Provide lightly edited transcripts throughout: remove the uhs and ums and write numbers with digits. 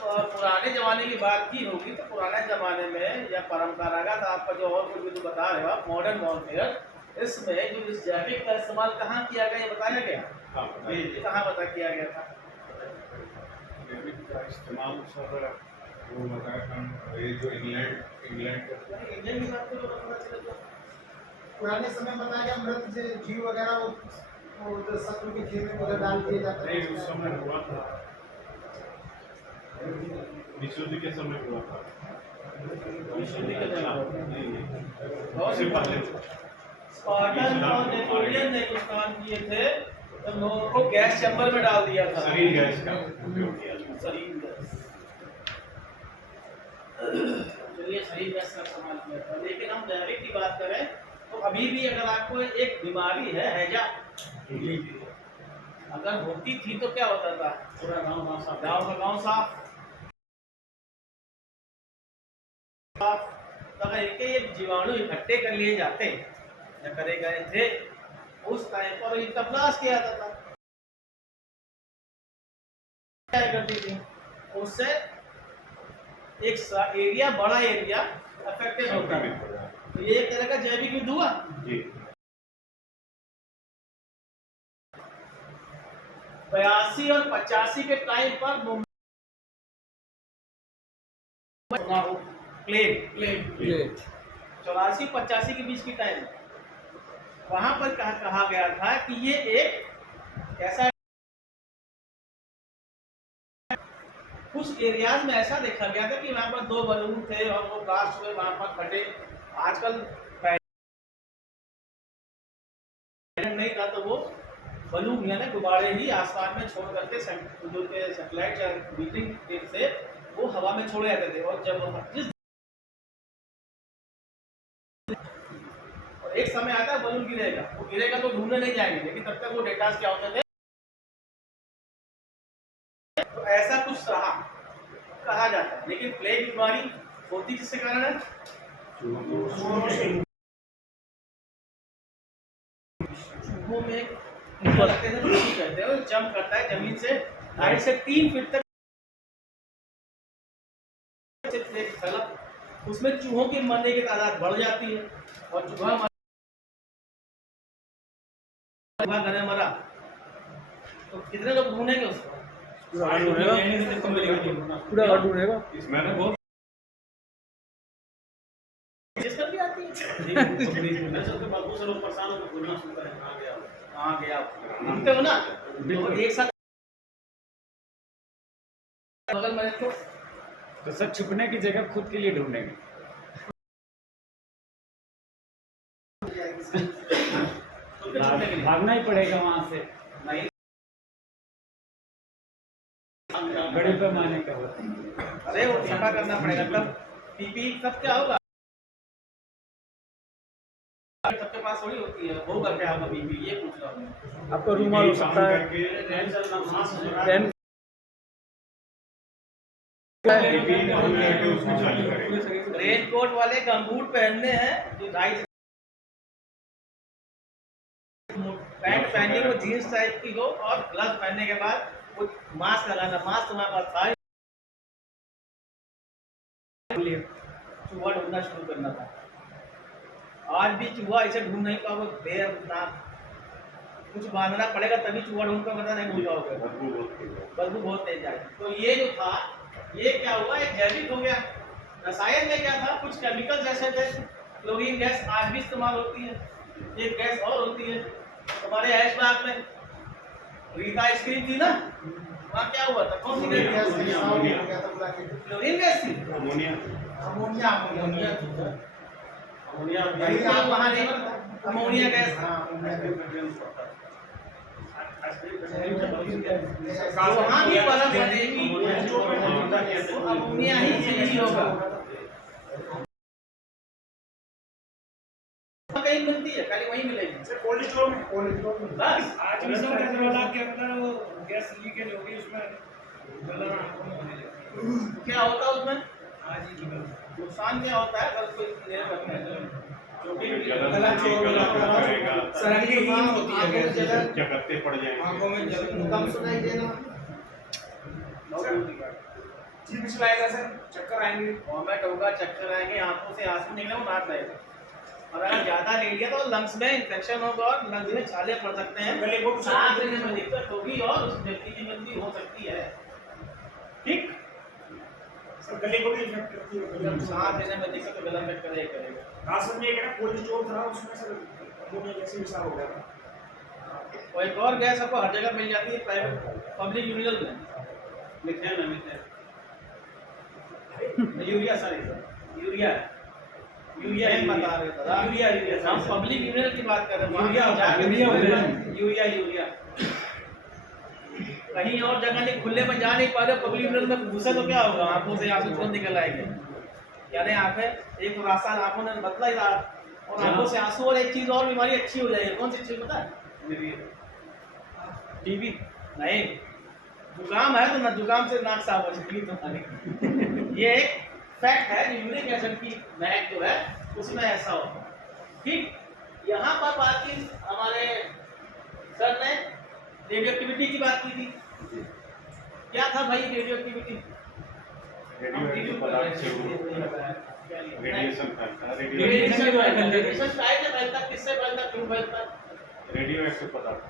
पुराने जमाने की बात की होगी तो पुराने जमाने में या परंपरागत आपका जो और कुछ भी तो बता रहे हो आप मॉडर्न वॉरफेयर, इसमें जो इस जैविक का इस्तेमाल कहाँ किया गया ये बताया गया? कहाँ बता किया गया था? जैविक का इस्तेमाल सर वो बताया हम ये जो इंग्लैंड की बात को पता चला पुराने समय बताया गया मृत से जीव वगैरह वो जो शत्रु के खेत में उधर डाल दिए जाते नहीं उस समय हुआ था, विशुद्धि के समय हुआ था। विशुद्धि के समय उससे पहले स्पार्टन और नेपोलियन ने कुछ काम किए थे तो लोगों को गैस चैम्बर में डाल दिया था। शरीर गैस का उपयोग किया था। शरीर गैस, चलिए शरीर गैस का इस्तेमाल किया था। लेकिन हम जैविक की बात करें तो अभी भी अगर आपको एक बीमारी है हैजा, अगर होती थी तो क्या होता था? पूरा गांव साफ अगर इनके ये जीवाणु इकट्ठे कर लिए जाते या करे गए थे उस टाइम पर इनका ब्लास्ट किया जाता था। क्या करती थी उससे एक एरिया, बड़ा एरिया अफेक्टेड होता है। तो ये एक तरह का जैविक युद्ध हुआ। 82 और 85 के टाइम पर मुंबई प्लेग 84-85 के बीच की टाइम वहां पर कहा गया था कि ये एक ऐसा कुछ एरियाज में ऐसा देखा गया था कि वहां पर 2 बलून थे और वो ब्लास्ट हुए वहां पर फटे। आजकल नहीं था तो वो बलून यानी गुब्बारे ही आसमान में छोड़ करके सैटेलाइट या मीटिंग से वो हवा में छोड़े जाते थे। और जब जिस एक समय आता है बलून गिरेगा, वो गिरेगा तो ढूंढने नहीं जाएंगे, लेकिन तब तक वो डेटा क्या होते थे। तो ऐसा कुछ रहा कहा जाता है। लेकिन प्लेग बीमारी होती किसके कारण है? चूहों में कहते हैं जंप करता है जमीन से 2.5 से 3 फीट तक फैला, उसमें चूहों की मरने की तादाद बढ़ जाती है और चूहा मरा तो कितने लोग ढूंढेंगे उसको? पूरा ढूंढेगा। इसमें ना बहुत भी आती है बाबू से लोग परेशान होकर बोलना शुरू करें कहाँ गया ढूंढते हो ना। तो एक साथ बगल में तो सब छुपने की जगह खुद के लिए ढूंढेंगे। भागना ही पड़ेगा वहां से, नहीं बड़े पैमाने का होता है। अरे वो सफा करना पड़ेगा तब पीपी तब क्या होगा। सबके पास थोड़ी होती है, होगा क्या होगा पीपी ये पूछ रहा हूँ। आपका रूमाल हो सकता है, रेन कोट वाले गमबूट पहनने हैं जो 2.5 पैंट पहनने को जीन्स टाइप की हो और ग्लव्स पहनने के बाद वो मास्क लगाना। मास्क तुम्हारे पास था, चूहा ढूंढना शुरू करना था। आज भी चूहा इसे ढूंढ नहीं पाओगे, देर ना कुछ बांधना पड़ेगा तभी चूहा ढूंढ कर पता नहीं ढूंढ पाओगे, बदबू बहुत तेज आएगी। तो ये जो था ये क्या हुआ, एक जैविक हो गया। रसायन में क्या था, कुछ केमिकल जैसे थे। क्लोरीन गैस आज भी इस्तेमाल होती है। एक गैस और होती है हमारे ऐशबाग में, रीता आइसक्रीम थी ना, वहाँ क्या हुआ था? कौन सी गैस? क्लोरीन गैस थी, अमोनिया वहाँ नहीं अमोनिया गैस। वहाँ भी बर्फ बनेगी, अमोनिया ही होगा। कहीं मिलती है, खाली वहीं मिलेगी कोल्ड स्टोर में। बस आज भी सब कैसरोला के अंदर वो गैस लीकेज होगी, उसमें क्या होता है उसमें? आज ही नुकसान क्या होता है अगर कोई देर रखते हैं जो कि सरंगीहीन होती है, चकत्ते पड़ जाएंगे, आंखों में जलन, कम सुनाई देना। जी पिछलाएगा सर, चक्कर आएंगे। वॉमिट होगा, चक्कर आएंगे, आंखों से आंसू निकले, वो नाक रहेगा। और अगर ज़्यादा ले लिया तो लंग्स में इन्फेक्शन होगा और लंग्स में छाले पड़ सकते हैं, गले को सांस लेने में दिक्कत होगी और उस व्यक्ति की मृत्यु हो सकती है। ठीक, सर गले को भी इफेक्ट करती है। सांस लेने में दिक्कत तो गला में करेगा। रास्ते में एक ना कोल्ड स्टोर था, उसमें सर अमोनिया गैस मिक्स हो गया था। और एक और गैस आपको हर जगह मिल जाती है, प्राइवेट पब्लिक यूनियल में मिथेन है, methane urea, sorry sir urea urea ही बता रहे थे, यूरिया यूरिया हम पब्लिक यूनियल की बात कर रहे हैं। यूरिया यूरिया कहीं और जगह नहीं, खुले में जा नहीं पा रहे, पब्लिक यूनियल में घुसे तो क्या होगा, आंखों से आंसू तुरंत निकल आएंगे। यानी आंखें एक तो रास्ता आंखों ने बदला ही रहा, और आंखों से आंसू, और एक चीज और बीमारी अच्छी हो जाएगी। कौन सी चीज पता है? टीबी नहीं, जुकाम है तो ना, जुकाम से नाक साफ हो जाएगी तुम्हारी। ये एक फैक्ट है, यूरिक एसिड की महक जो है उसमें ऐसा होता है। ठीक, यहाँ पर बात की हमारे सर ने रेडियो एक्टिविटी की बात की थी। क्या था भाई रेडियो एक्टिविटी? रेडियो पदार्थ से रेडिएशन फैलता है। रेडिएशन काहे से फैलता, किससे फैलता, क्यों फैलता? रेडियो एक्टिव पदार्थ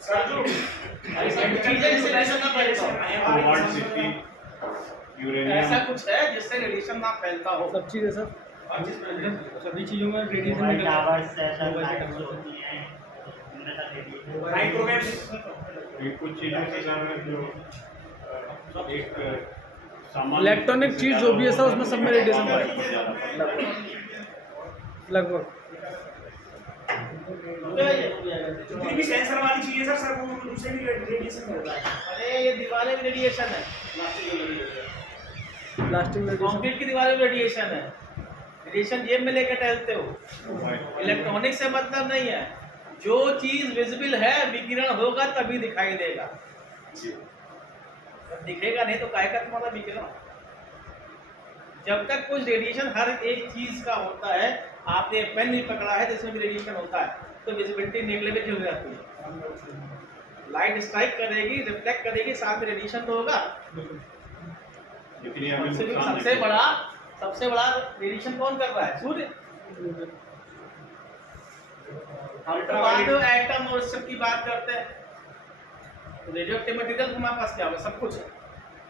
सर जो चीजें से रेडिएशन ना फैलता हो। कोबाल्ट 60 यूरेनियम ऐसा कुछ है जिससे रेडिएशन ना फैलता हो। सब चीज़ें सर, हर चीज फैलती है। सभी चीज़ों में रेडिएशन मोबाइल निकलता है। टावर सैटेलाइट होती हैं, उनमें का रेडिएशन माइक्रोवेव ये कुछ चीज़ों के कारण जो एक सामान्य इलेक्ट्रॉनिक चीज़ जो भी है सर, उसमें सब में रेडिएशन पाएगा लगभग। जितनी भी सेंसर वाली चीजें सर सर वो उनसे भी रेडिएशन मिलता है। अरे ये दीवारें भी रेडिएशन है, प्लास्टिक में रेडिएशन, कंक्रीट की दीवारें भी रेडिएशन है। रेडिएशन जेब में लेकर टहलते हो। इलेक्ट्रॉनिक से मतलब नहीं है, जो चीज विजिबल है विकिरण होगा तभी दिखाई देगा, जब दिखेगा नहीं तो काहे का तुम्हारा विकिरण। जब तक कुछ रेडिएशन हर एक चीज का होता है, आपने पेन भी पकड़ा है जिसमें भी रेडिएशन होता है, तो विजिबिलिटी नेगलेक्ट हो जाती है। लाइट स्ट्राइक करेगी, रिफ्लेक्ट करेगी, साथ में रेडिएशन तो होगा। लेकिन ये हमें नुकसान सबसे नहीं बड़ा रेडिएशन कौन कर रहा है? सूर्य। हम तो बाद में एटम और सब की बात करते हैं, तो रेडियो एक्टिव मटेरियल हमारे पास क्या होगा, सब कुछ है।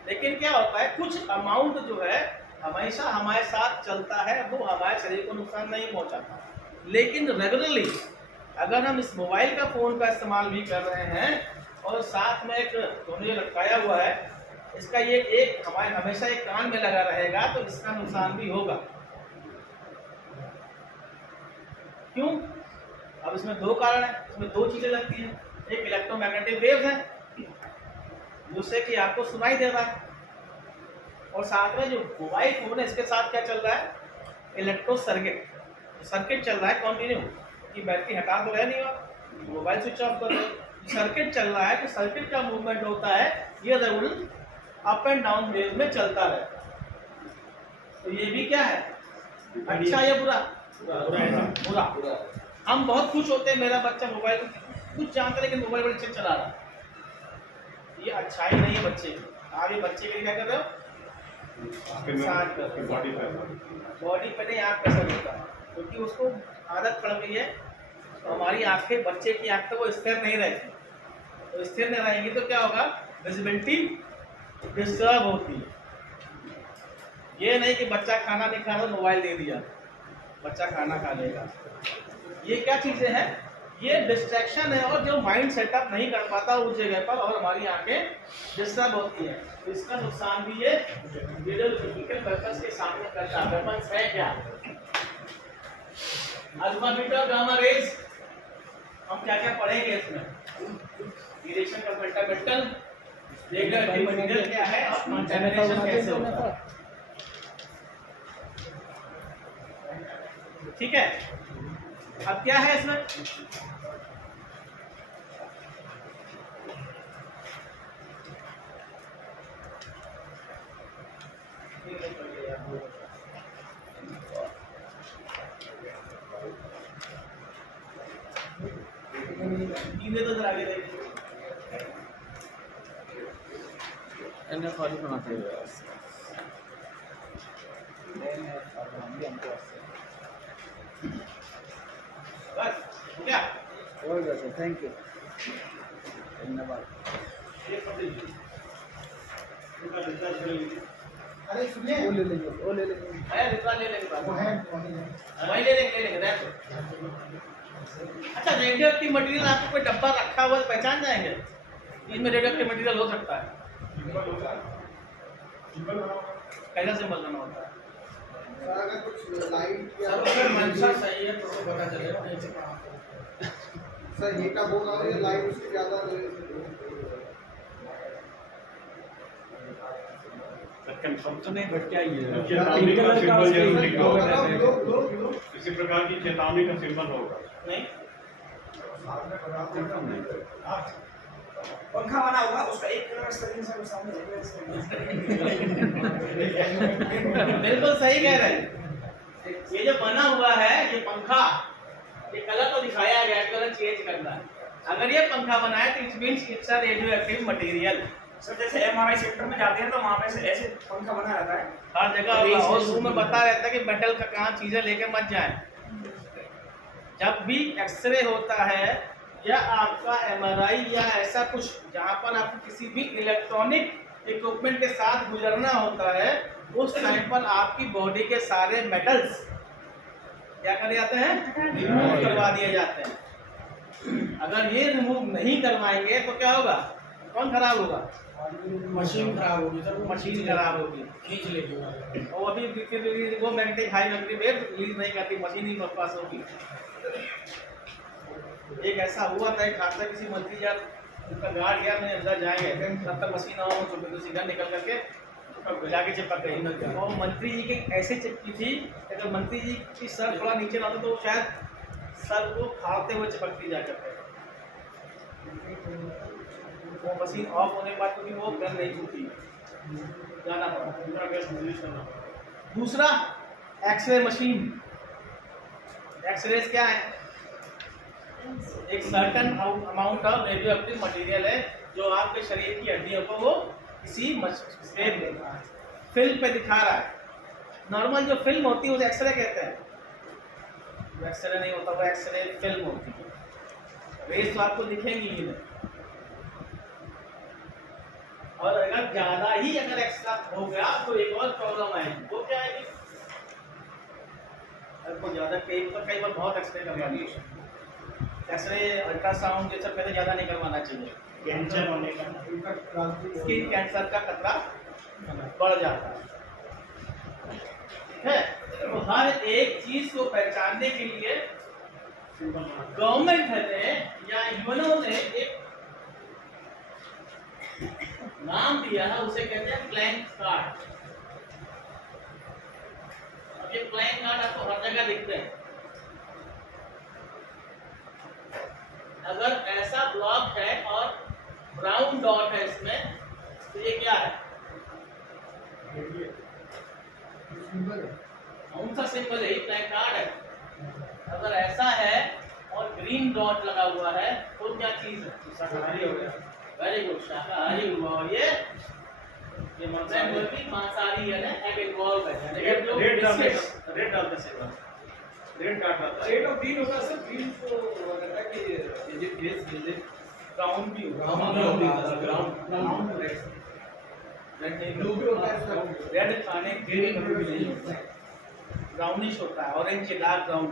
लेकिन क्या होता है, कुछ अमाउंट जो है हमेशा हमारे साथ चलता है, वो हमारे शरीर को नुकसान नहीं पहुंचाता। लेकिन रेगुलरली अगर हम इस मोबाइल का फोन का इस्तेमाल भी कर रहे हैं और साथ में एक दोनों लटकाया हुआ है, इसका ये एक हमारे हमेशा एक कान में लगा रहेगा, तो इसका नुकसान भी होगा। क्यों? अब इसमें दो कारण है, इसमें दो चीजें लगती हैं। एक इलेक्ट्रोमैग्नेटिक वेव है जिससे कि आपको सुनाई दे रहा है, और साथ में जो मोबाइल फोन है इसके साथ क्या चल रहा है, इलेक्ट्रो सर्किट चल रहा है कंटिन्यू, कि बैटरी हटा तो रहे नहीं आप, मोबाइल स्विच ऑफ कर दो, सर्किट चल रहा है, तो सर्किट का मूवमेंट होता है, ये regular up and down wave में चलता है। तो ये भी क्या है, अच्छा या बुरा? बुरा। हम बहुत खुश होते हैं, मेरा बच्चा मोबाइल कुछ जानता लेकिन मोबाइल बड़े अच्छे चला रहा है, ये अच्छाई नहीं है बच्चे की। आप ये बच्चे के लिए क्या कर रहे हो? बॉडी पे नहीं, आँख पे असर होता है, क्योंकि उसको आदत पड़ गई है। तो हमारी आंखें, बच्चे की आंख तो वो स्थिर नहीं रहती, तो स्थिर नहीं रहेंगी तो क्या होगा, विजिबिलिटी डिस्टर्ब होती है। ये नहीं कि बच्चा खाना नहीं खा रहा मोबाइल दे दिया, बच्चा खाना खा लेगा। ये क्या चीज़ें हैं, ये डिस्ट्रैक्शन है, और जो माइंड सेटअप नहीं कर पाता उस जगह पर, और हमारी आंखें डिस्टर्ब होती हैं, तो इसका नुकसान भी ये फिजिकल पर्पस के सामने करता है। वेपन्स है क्या? अल्फा बीटा गामा रेज, हम क्या क्या पढ़ेंगे इसमें, रेडिएशन का फंडामेंटल, रेडियोएक्टिव मटेरियल क्या है और कंटामिनेशन कैसे होता है। ठीक है, अब क्या है इसमें, तो आगे देखिए मैंने सॉरी pronounce किया। बस हो गया। हो गया सर, थैंक यू, धन्यवाद। ये पकड़ लीजिए। उनका रिचार्ज कर लीजिए। अरे सुनिए, वो ले लेंगे, वो ले लेंगे। है रिचार्ज ले लेंगे बाद वो में। है वही है। वही ले लेंगे रहने दो। अच्छा, रेडियो एक्टिव मटेरियल आपको कोई डब्बा रखा हुआ है, पहचान जाएंगे इसमें रेडियो एक्टिव मटेरियल हो सकता है। सिंपल होता है, सिंपल बना होगा। कैसा सिंबल बना होता है? सर अगर कुछ लाइट या अगर मंशा सही है तो पता चलेगा कहीं से कहाँ पे। सर ये का बोल रहा हूँ, लाइट उसकी ज्यादा कंफर्म तो नहीं, बट क्या ये चेतावनी का सिंबल जरूर लिखा होगा। लो। किसी प्रकार की चेतावनी का सिंबल होगा। नहीं, पंखा बना होगा, उसका एक कलर स्क्रीन से सामने बिल्कुल सही कह रहे हैं। ये जो बना हुआ है ये पंखा, ये कलर तो दिखाया गया, कलर चेंज करना है। अगर ये पंखा बना है तो it means it's a radio active material. Sir जैसे एमआरआई सेंटर में जाते हैं तो वहाँ पे से ऐसे पंखा बना रहता है। हर जगह और रूम में बता रहता है कि मेटल का कहाँ चीजें लेके मत जाएं। जब भी एक्सरे होता है या आपका एमआरआई या ऐसा कुछ जहाँ पर आपको किसी भी इलेक्ट्रॉनिक इक्विपमेंट के साथ गुजरना होता है, उस टाइम पर आपकी बॉडी के सारे मेटल्स क्या कर जाते हैं, रिमूव करवा दिए जाते हैं। अगर ये रिमूव नहीं करवाएंगे तो क्या होगा, कौन खराब होगा? मशीन खराब होगी सर, मशीन खराब होगी। खींच लेगी। और अभी फिर वो magnetic high magnetic wave release नहीं करती, मशीन ही पास होगी। एक ऐसा हुआ था, एक हादसा, किसी मंत्री या उनका गार्ड गया, मैंने अंदर जाएंगे तब तक मशीन और छोटे तो सीधा निकल करके जाके चिपक गई। और मंत्री जी की ऐसे चिपकी थी, अगर मंत्री जी की सर थोड़ा नीचे ना होता तो शायद सर को फाड़ते हुए चिपकती जाकर। वो मशीन ऑफ होने के बाद क्योंकि वो गन नहीं छूटी, जाना पड़ा, दूसरा गैस यूज करना पड़ा। दूसरा एक्सरे मशीन। एक्सरे क्या है? एक certain amount of radio active material है जो आपके शरीर की हड्डियों को वो किसी फिल्म पे दिखा रहा है। नॉर्मल जो फिल्म होती है उसे एक्सरे कहते हैं। वो एक्सरे नहीं होता, वो एक्सरे फिल्म होती है। रेस तो आपको दिखेंगी ही नहीं। और अगर ज्यादा ही अगर एक्स्ट्रा हो गया तो एक और प्रॉब्लम आएगी। वो क्या आएगी? आपको ज्यादा कई बार बहुत एक्सरे करवानी है। एक्सरे अल्ट्रासाउंड ये सब पहले ज्यादा नहीं करवाना चाहिए, कैंसर होने का स्किन कैंसर का खतरा बढ़ जाता है। ठीक है, तो हर एक चीज को पहचानने के लिए गवर्नमेंट ने या यूएनओ ने एक नाम दिया है, उसे कहते हैं प्लैंक कार्ड। अब ये प्लैंक कार्ड आपको हर जगह दिखते हैं। अगर ऐसा ब्लॉक है और ब्राउन डॉट है इसमें, तो ये क्या है? कौन सा सिंबल है? प्लैंक कार्ड है। अगर ऐसा है और ग्रीन डॉट लगा हुआ है तो क्या चीज है? शाकाहारी हो गया। वेरी गुड, शाकाहारी हुआ। और ये मतलब कि मांसाहारी है ना, एग इन्वॉल्व है। रेड डालते से रेड काट रहा था, रेड और ग्रीन होता है सर। ग्रीन को रहता है कि ये गेस ब्राउन भी होगा, ब्राउन रेड नहीं, ब्लू भी होता है। रेड खाने के लिए कभी भी नहीं होता है, ब्राउनिश होता है, ऑरेंज के डार्क ब्राउन।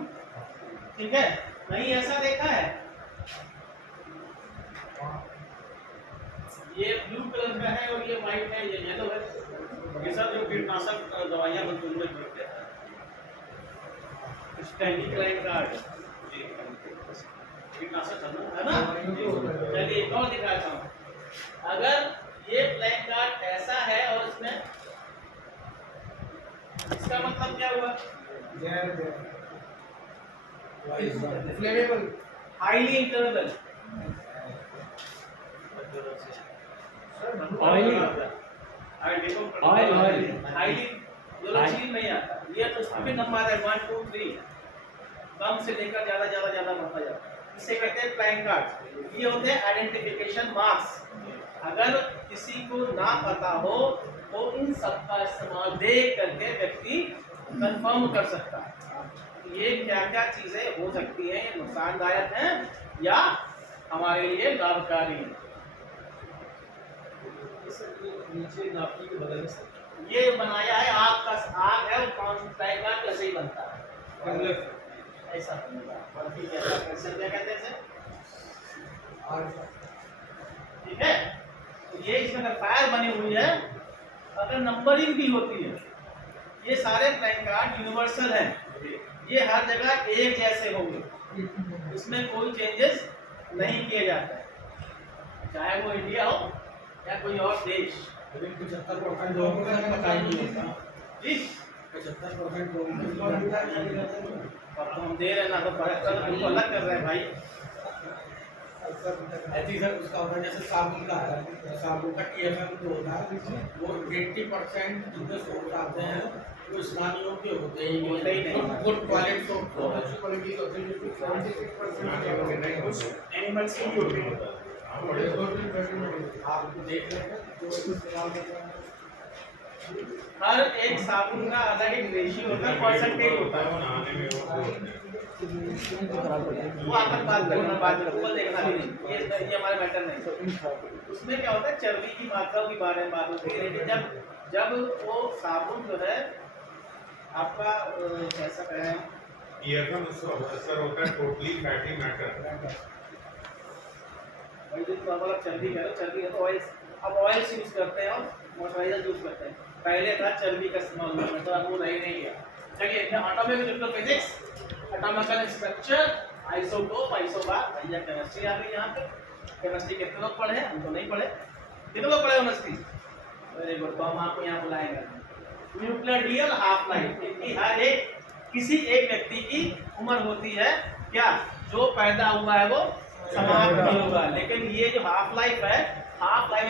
ठीक है, नहीं ऐसा देखा है? ये ब्लू कलर का है और ये व्हाइट है, ये येलो है। ये सब जो कीटनाशक दवाइयां बनती हैं उनमें जोड़ते हैं। स्टैंडिंग लाइन कार्ड कीटनाशक है ना। चलिए एक और दिखाता हूँ। अगर ये प्लैंक कार्ड ऐसा है और इसमें, इसका मतलब क्या हुआ? Flammable, highly internal, oil highly चीज नहीं आता। ये तो स्टूपिड नंबर है 1 2 3, कम से लेकर ज्यादा ज्यादा ज्यादा बढ़ता जाता है। इसे कहते हैं प्लैंक कार्ड। ये होते हैं आइडेंटिफिकेशन मार्क्स। अगर किसी को ना पता हो तो इन सब का इस्तेमाल देख करके व्यक्ति कंफर्म कर सकता है ये क्या क्या चीजें हो सकती हैं, ये नुकसानदायक हैं या हमारे लिए लाभकारी हैं। नीचे नापी के बदले से ये बनाया है आग का, आग है वो कौन टाइप का कैसे ही बनता है ऐसा बनेगा, बर्फी जैसा कैसे क्या कहते हैं इसे? ठीक है, तो ये इसमें अगर फायर बनी हुई है, अगर नंबरिंग भी होती है, ये सारे फ्लाइंग कार्ड यूनिवर्सल हैं, ये हर जगह एक जैसे होंगे, इसमें कोई चेंजेस नहीं किए जाते हैं, चाहे वो इंडिया हो या कोई और देश। 75% लोगों को पता ही नहीं होता जी 75% लोगों अब तो हम दे रहे हैं ना, तो 75 तुमको अलग कर रहे हैं भाई। ऐसी सर उसका होता है जैसे साबुन का है, साबुन का TFM जो होता है वो 80% जितने सोप आते हैं वो स्नान योग्य होते ही होते ही नहीं। गुड क्वालिटी सोप अच्छी क्वालिटी होती है 76% एनिमल्स की भी होती है। आप देख लें हर एक साबुन का अलग एक रेशियो होता है, परसेंटेज होता है, बनाने में वो वो आकर बात करना, बाद में गूगल देखना भी नहीं, ये हमारे मैटर नहीं। उसमें क्या होता है, चर्बी की मात्राओं के बारे में बात होती है, लेकिन जब वो साबुन जो है आपका कैसा कहें, TFM उसका असर होता है टोटली फैटी मैटर। भाई जो नॉर्मल चर्बी कह रहे हो, चर्बी है तो ऑयल, अब ऑयल्स यूज करते हैं और मॉइस्चराइजर यूज करते हैं, पहले था चर्बी का इस्तेमाल हुआ, तो अब वो रह नहीं गया। चलिए atomic nuclear physics, atomical structure, isotope, isobar, भैया केमिस्ट्री आ गई यहाँ पे। केमिस्ट्री कितने लोग पढ़े हैं? हम तो नहीं पढ़े। कितने लोग पढ़े केमिस्ट्री? वेरी गुड, तो हम आपको यहाँ बुलाएंगे। न्यूक्लियर डीएल हाफ लाइफ, इनकी हर एक किसी एक व्यक्ति की उम्र होती है क्या, जो पैदा हुआ है वो समाप्त नहीं होगा, लेकिन ये जो हाफ लाइफ है, हाफ लाइफ